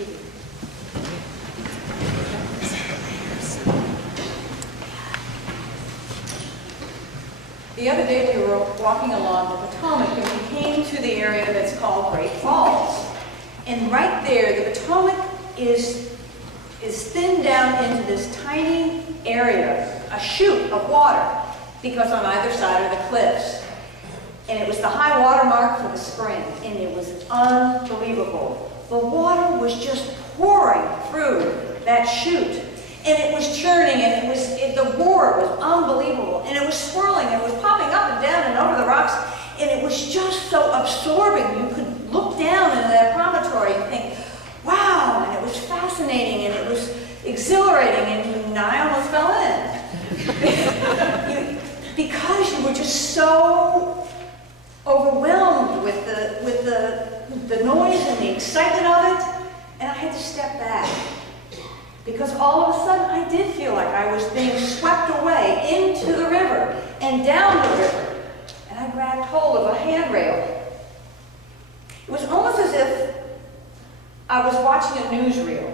seated. The other day we were walking along the Potomac and we came to the area that's called Great Falls. And right there, the Potomac is thinned down into this tiny area, a chute of water, because on either side are the cliffs. And it was the high water mark for the spring, and it was unbelievable. The water was just pouring through that chute. And it was churning, and the roar was unbelievable. And it was swirling, and it was popping up and down and over the rocks. And it was just so absorbing. You could look down into that promontory and think, wow, and it was fascinating, and it was exhilarating, and I almost fell in. Because you were just so overwhelmed with the noise and the excitement of it, and I had to step back. Because all of a sudden I did feel like I was being swept away into the river and down the river. And I grabbed hold of a handrail. It was almost as if I was watching a newsreel.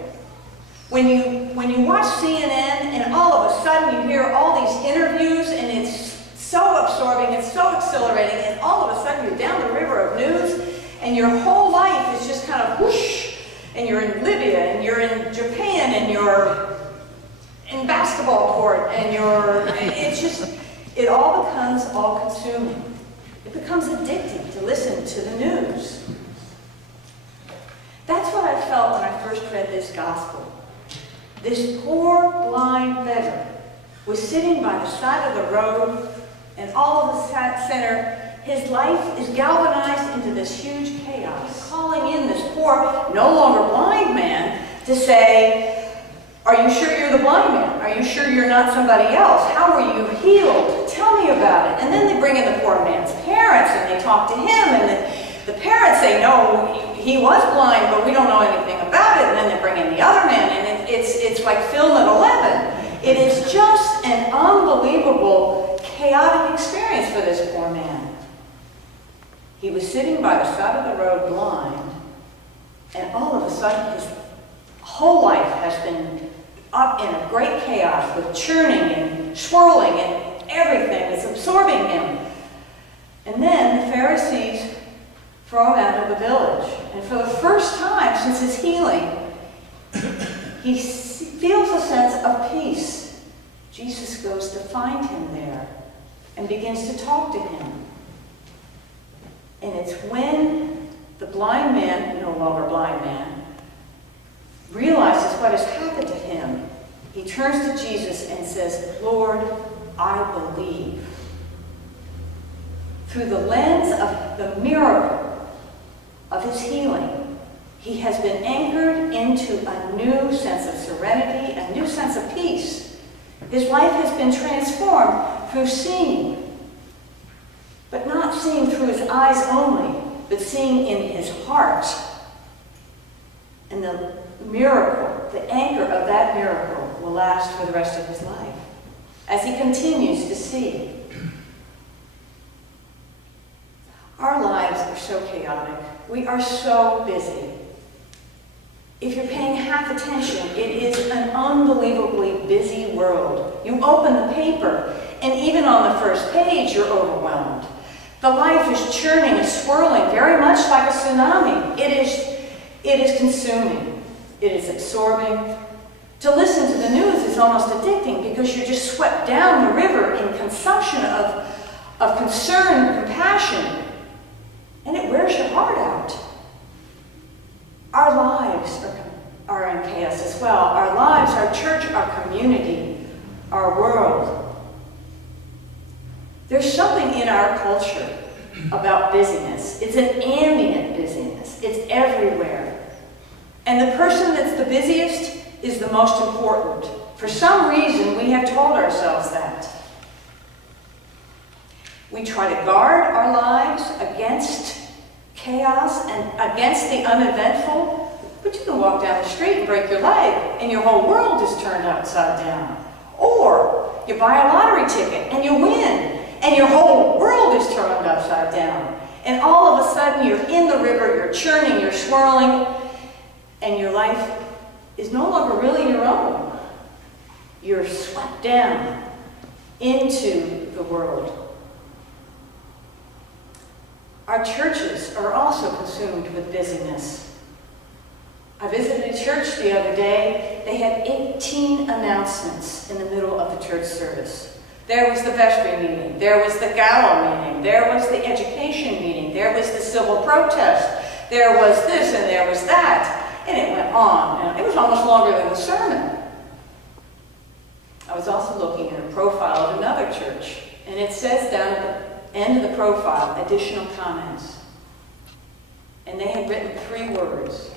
When you watch CNN and all of a sudden you hear all these interviews and it's so absorbing, it's so exhilarating, and all of a sudden you're down the river of news and your whole life is just kind of whoosh. And you're in Libya, and you're in Japan, and you're in basketball court, and it all becomes all-consuming. It becomes addicting to listen to the news. That's what I felt when I first read this gospel. This poor blind beggar was sitting by the side of the road, and all of a sudden, his life is galvanized into this huge chaos. He's calling in this poor, no longer blind man to say, are you sure you're the blind man? Are you sure you're not somebody else? How were you healed? Tell me about it. And then they bring in the poor man's parents and they talk to him, and the parents say, no, he was blind, but we don't know anything about it. And then they bring in the other man, and it's like film at 11. It is just an unbelievable, chaotic experience for this poor man. He was sitting by the side of the road blind, and all of a sudden his whole life has been up in a great chaos with churning and swirling and everything. It's absorbing him. And then the Pharisees throw him out of the village. And for the first time since his healing, he feels a sense of peace. Jesus goes to find him there and begins to talk to him. And it's when the blind man, no longer blind man, realizes what has happened to him. He turns to Jesus and says, Lord, I believe. Through the lens of the miracle of his healing, he has been anchored into a new sense of serenity, a new sense of peace. His life has been transformed through seeing. But not seeing through his eyes only, but seeing in his heart. And the miracle, the anchor of that miracle, will last for the rest of his life as he continues to see. Our lives are so chaotic. We are so busy. If you're paying half attention, it is an unbelievably busy world. You open the paper, and even on the first page, you're overwhelmed. The life is churning and swirling, very much like a tsunami. It is consuming. It is absorbing. To listen to the news is almost addicting because you're just swept down the river in consumption of concern and compassion. And it wears your heart out. Our lives are in chaos as well. Our lives, our church, our community, our world. There's something in our culture about busyness. It's an ambient busyness. It's everywhere. And the person that's the busiest is the most important. For some reason, we have told ourselves that. We try to guard our lives against chaos and against the uneventful, but you can walk down the street and break your leg, and your whole world is turned upside down. Or you buy a lottery ticket and you win, and your whole world is turned upside down. And all of a sudden, you're in the river, you're churning, you're swirling, and your life is no longer really your own. You're swept down into the world. Our churches are also consumed with busyness. I visited a church the other day. They had 18 announcements in the middle of the church service. There was the vestry meeting. There was the gala meeting. There was the education meeting. There was the civil protest. There was this and there was that. And it went on. And it was almost longer than the sermon. I was also looking at a profile of another church. And it says down at the end of the profile, additional comments. And they had written 3 words.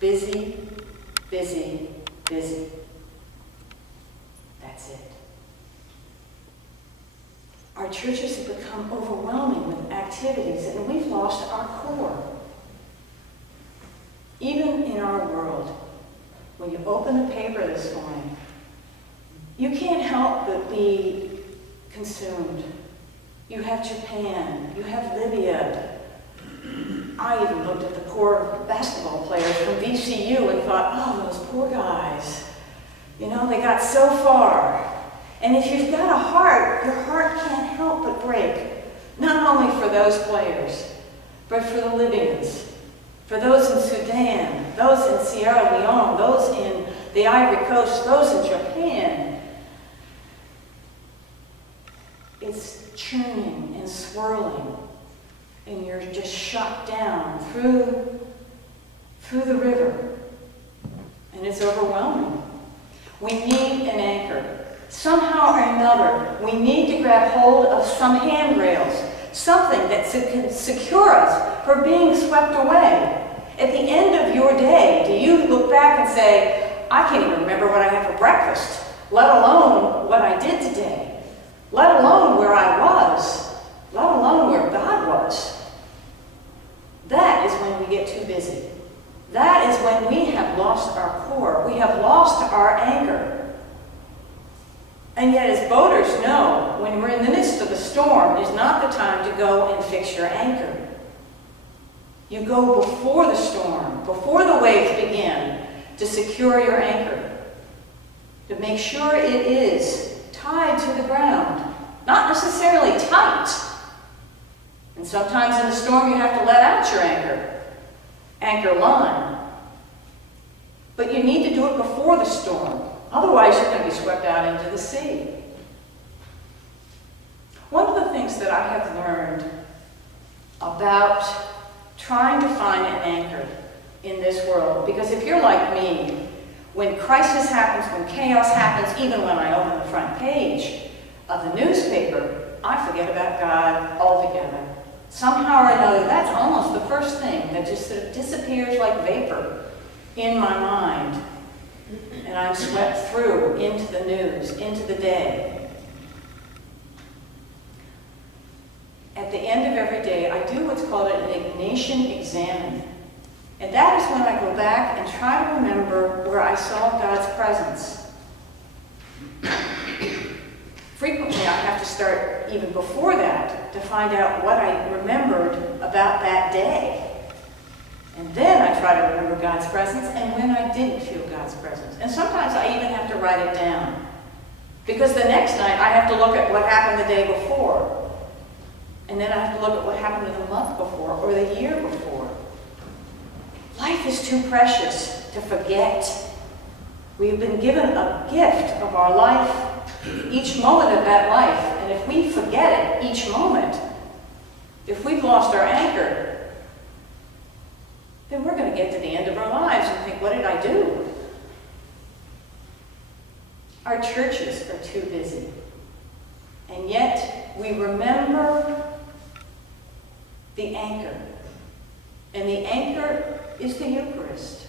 Busy, busy, busy. That's it. Our churches have become overwhelming with activities, and we've lost our core. Even in our world, when you open the paper this morning, you can't help but be consumed. You have Japan, you have Libya. I even looked at the poor basketball players from VCU and thought, oh, those poor guys. You know, they got so far. And if you've got a heart, your heart can't help but break. Not only for those players, but for the Libyans, for those in Sudan, those in Sierra Leone, those in the Ivory Coast, those in Japan. It's churning and swirling. And you're just shot down through the river. And it's overwhelming. We need an anchor. Somehow or another, we need to grab hold of some handrails, something that can secure us from being swept away. At the end of your day, do you look back and say, I can't even remember what I had for breakfast, let alone what I did today, let alone where I was, let alone where God was? That is when we get too busy. That is when we have lost our core. We have lost our anchor. And yet, as boaters know, when we're in the midst of a storm, is not the time to go and fix your anchor. You go before the storm, before the waves begin, to secure your anchor, to make sure it is tied to the ground, not necessarily tight. And sometimes in a storm you have to let out your anchor line. But you need to do it before the storm. Otherwise you're going to be swept out into the sea. One of the things that I have learned about trying to find an anchor in this world, because if you're like me, when crisis happens, when chaos happens, even when I open the front page of the newspaper, I forget about God altogether. Somehow or another, that's almost the first thing that just sort of disappears like vapor in my mind. And I'm swept through into the news, into the day. At the end of every day, I do what's called an Ignatian examine. And that is when I go back and try to remember where I saw God's presence. Frequently, I have to start even before that to find out what I remembered about that day. And then I try to remember God's presence and when I didn't feel God's presence. And sometimes I even have to write it down. Because the next night I have to look at what happened the day before. And then I have to look at what happened the month before or the year before. Life is too precious to forget. We've been given a gift of our life, each moment of that life. And if we forget it each moment, if we've lost our anchor, then we're going to get to the end of our lives and think, what did I do? Our churches are too busy. And yet, we remember the anchor. And the anchor is the Eucharist.